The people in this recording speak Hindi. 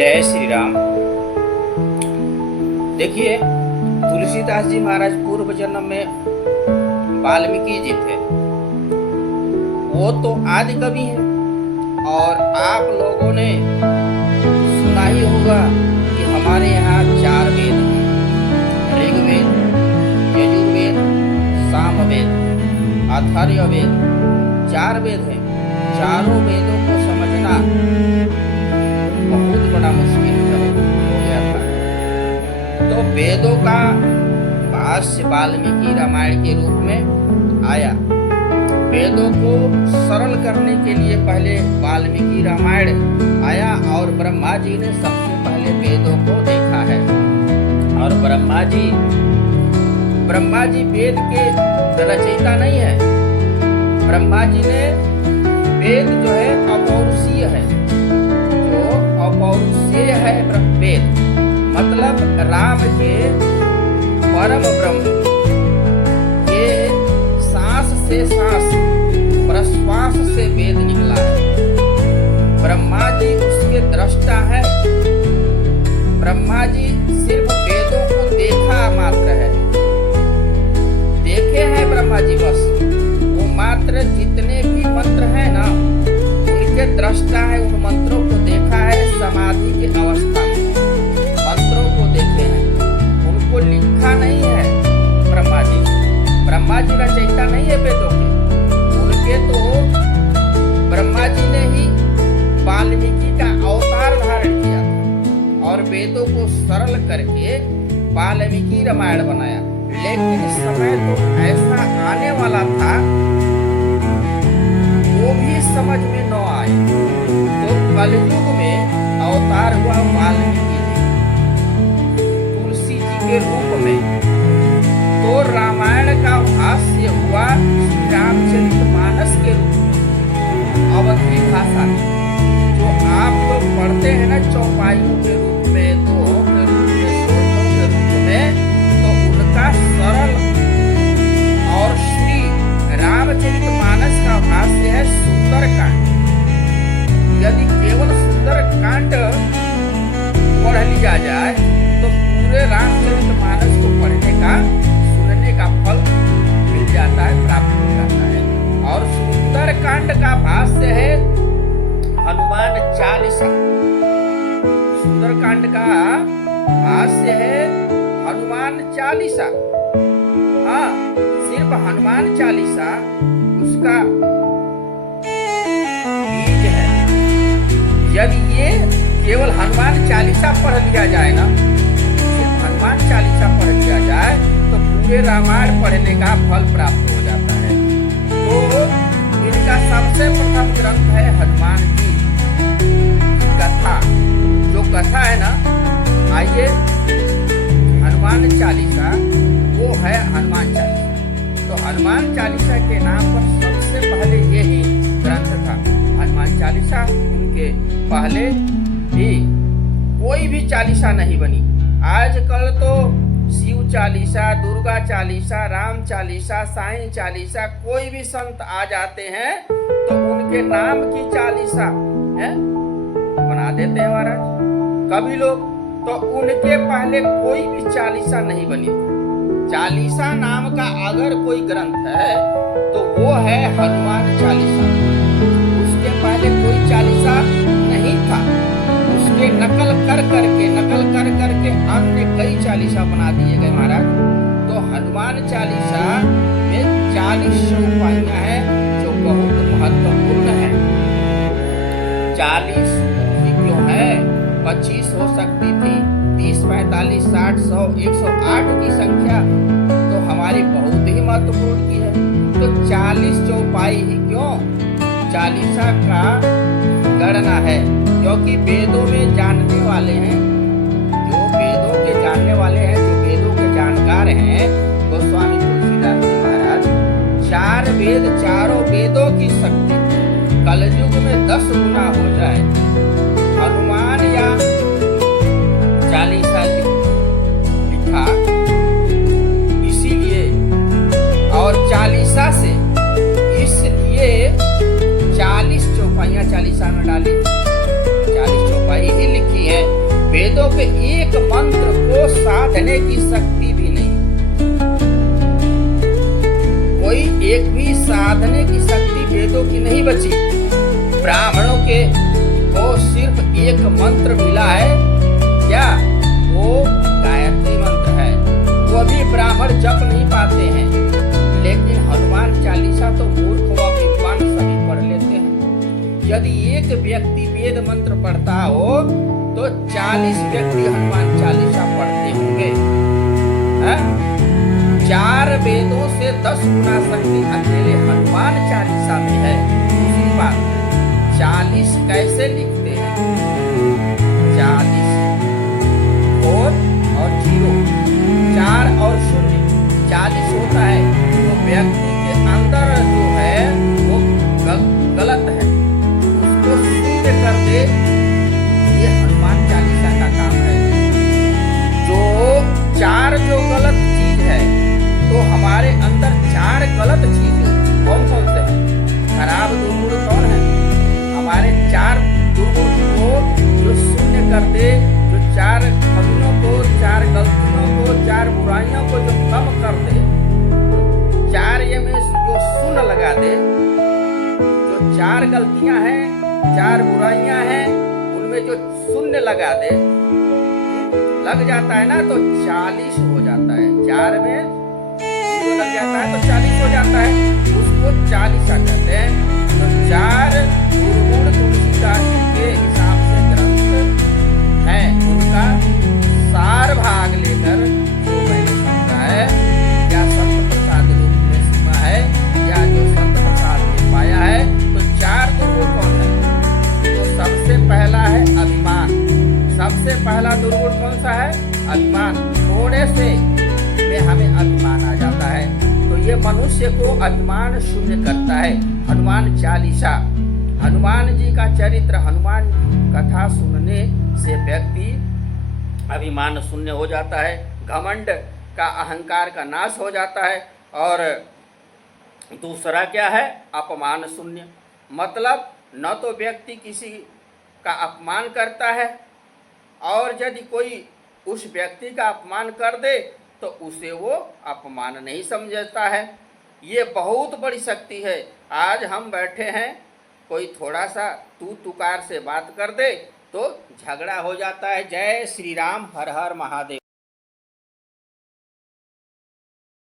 जय श्री राम। देखिए, तुलसीदास जी महाराज पूर्व जन्म में वाल्मीकि जी थे। वो तो आदि कवि हैं और आप लोगों ने सुना ही होगा कि हमारे यहाँ 4 वेद हैं, ऋग्वेद, यजुर्वेद, सामवेद, अथर्ववेद, 4 वेद हैं। चारों वेदों को समझना बहुत बड़ा मुश्किल हो गया था। तो वेदों का भाष्य वाल्मीकि रामायण के रूप में आया। वेदों को सरल करने के लिए पहले वाल्मीकि रामायण आया और ब्रह्मा जी ने सबसे पहले वेदों को देखा है। और ब्रह्मा जी वेद के रचयिता नहीं है। ब्रह्मा जी ने वेद जो है अपौरुषीय है, जो अपौरुषीय है वेद, मतलब राम के परम ब्रह्म के सांस से सांस, प्रश्वास से वेद निकला है। ब्रह्मा जी उसके दृष्टा है। ब्रह्मा जी सिर्फ वेदों को देखा मात्र है, देखे हैं ब्रह्मा जी बस। वो मात्र जितने भी मंत्र हैं ना, उनके दृष्टा है। उन मंत्रों को देखा है समाधि की अवस्था में, मंत्रों को देखे हैं, उनको लिखा नहीं है। ब्रह्मा जी रचयिता नहीं है वेदों के। उनके तो ब्रह्मा जी ने ही वाल्मीकि का अवतार धारण किया था और वेदों को सरल करके वाल्मीकि रामायण बनाया। लेकिन इस समय तो ऐसा आने वाला था, वो भी समझ में न आए। तो कलयुग में अवतार हुआ वाल्मीकि जी तुलसी जी के रूप में। तो रामायण का भाष्य हुआ रामचरितमानस के रूप में, अवधी भाषा में, जो आप लोग पढ़ते हैं ना चौपाइयों के रूप में, दोहों के रूप में, श्लोकों के रूप में। तो उनका सरल और श्री रामचरितमानस का भाष्य है सुंदरकांड। यदि केवल सुंदरकांड पढ़ लिया जाए तो पूरे रामचरितमानस को पढ़ने का, सुनने का फल मिल जाता है, प्राप्त हो जाता है। और सुंदरकांड का भाष्य है हनुमान चालीसा। सुंदरकांड का भाष्य है हनुमान चालीसा। हाँ, सिर्फ हनुमान चालीसा उसका बीज है। यदि ये केवल हनुमान चालीसा पढ़ लिया जाए ना, सिर्फ हनुमान चालीसा पढ़ लिया जाए तो पूरे रामायण पढ़ने का फल प्राप्त हो जाता है। तो इनका सबसे प्रथम ग्रंथ है हनुमान जी कथा। जो कथा है ना, आइए, हनुमान चालीसा वो है हनुमान चालीसा। तो हनुमान चालीसा के नाम पर सबसे पहले यही ग्रंथ था, हनुमान चालीसा। उनके पहले भी कोई भी चालीसा नहीं बनी। आजकल तो शिव चालीसा, दुर्गा चालीसा, राम चालीसा, साईं चालीसा, कोई भी संत आ जाते हैं तो उनके नाम की चालीसा है बना देते हैं महाराज कवि लोग। तो उनके पहले कोई भी चालीसा नहीं बनी थी। चालीसा नाम का अगर कोई ग्रंथ है तो वो है हनुमान चालीसा। उसके पहले कोई चालीसा नहीं था। उसके नकल कर करके अन्य कई चालीसा बना दिए गए महाराज। तो हनुमान चालीसा में 40 चौपाइयां हैं जो बहुत महत्वपूर्ण है। 40 ही क्यों है, 25 हो सकती थी, 30, 45, 60, 100, 108 की संख्या तो हमारी बहुत ही महत्वपूर्ण की है। तो 40 चौपाई ही क्यों, चालीसा का गणना है। क्योंकि वेदों में जानने वाले हैं, जो वेदों के जानने वाले हैं, जो वेदों के जानकार हैं, गोस्वामी तुलसीदास जी महाराज, 4 वेद, चारों वेदों की शक्ति कलयुग में 10 गुना हो जाए, हनुमान या चालीसा लिखा इसीलिए। और चालीसा से इसलिए 40 चौपाइयां चालीसा में डाली, 40 चौपाई ही लिखी है। साधने की शक्ति भी नहीं, कोई एक भी साधने की शक्ति वेदों की नहीं बची। ब्राह्मणों के को सिर्फ एक मंत्र मिला है, क्या? वो गायत्री मंत्र है। वो भी ब्राह्मण जप नहीं पाते हैं, लेकिन हनुमान चालीसा तो मूर्ख व विद्वान सभी पढ़ लेते हैं। यदि एक व्यक्ति वेद मंत्र पढ़ता हो तो 40 व्यक्ति हनुमान चालीसा पढ़ते होंगे। 4 वेदों से 10 गुना शक्ति अकेले हनुमान चालीसा में है। दूसरी बात, 40 कैसे लिखते हैं? 40 4 और 0, 4 और 0, 40 होता है। तो व्यक्ति के अंदर जो है वो गलत है, उसको शून्य कर दे, ये हनुमान चालीसा का काम है। जो 4 जो गलत चीज है, तो हमारे अंदर 4 गलत चीजें कौन कौन से हैं? खराब दुर्गुण कौन है? हमारे 4 दुर्गुण को जो शून्य कर दे, जो 4 कमियों को, 4 गलतियों को, 4 बुराइयों को जो कम कर दे, 4 ये में जो शून्य लगा दे, जो 4 गलतियां हैं, 4 बुराइयां हैं, उनमें जो शून्य लगा दे, लग जाता है ना, तो 40 हो जाता है। 4 में जो लग जाता है तो 40 हो जाता है, उसको चालीसा कहते हैं। तो 4 दुर्गुण तुलसीदास जी के हिसाब से ग्रंथ है, उनका सार भाग लेकर जो मैंने समझा है, या संत प्रसाद रूप में सीमा है, या जो संत प्रसाद ने पाया है, तो 4 दुर्गुण कौन है? तो सबसे पहला है अभिमान। सबसे पहला दुर्गुण कौन सा है? अभिमान। थोड़े से में हमें अभिमान आ जाता है, तो ये मनुष्य को अभिमान शून्य करता है। हनुमान चालीसा, हनुमान जी का चरित्र, हनुमान कथा सुनने से व्यक्ति अभिमान शून्य हो जाता है, घमंड का, अहंकार का नाश हो जाता है। और दूसरा क्या है? अपमान शून्य। मतलब न तो व्यक्ति किसी का अपमान करता है, और यदि कोई उस व्यक्ति का अपमान कर दे तो उसे वो अपमान नहीं समझता है। ये बहुत बड़ी शक्ति है। आज हम बैठे हैं, कोई थोड़ा सा तू तुकार से बात कर दे तो झगड़ा हो जाता है। जय श्री राम, हर हर महादेव।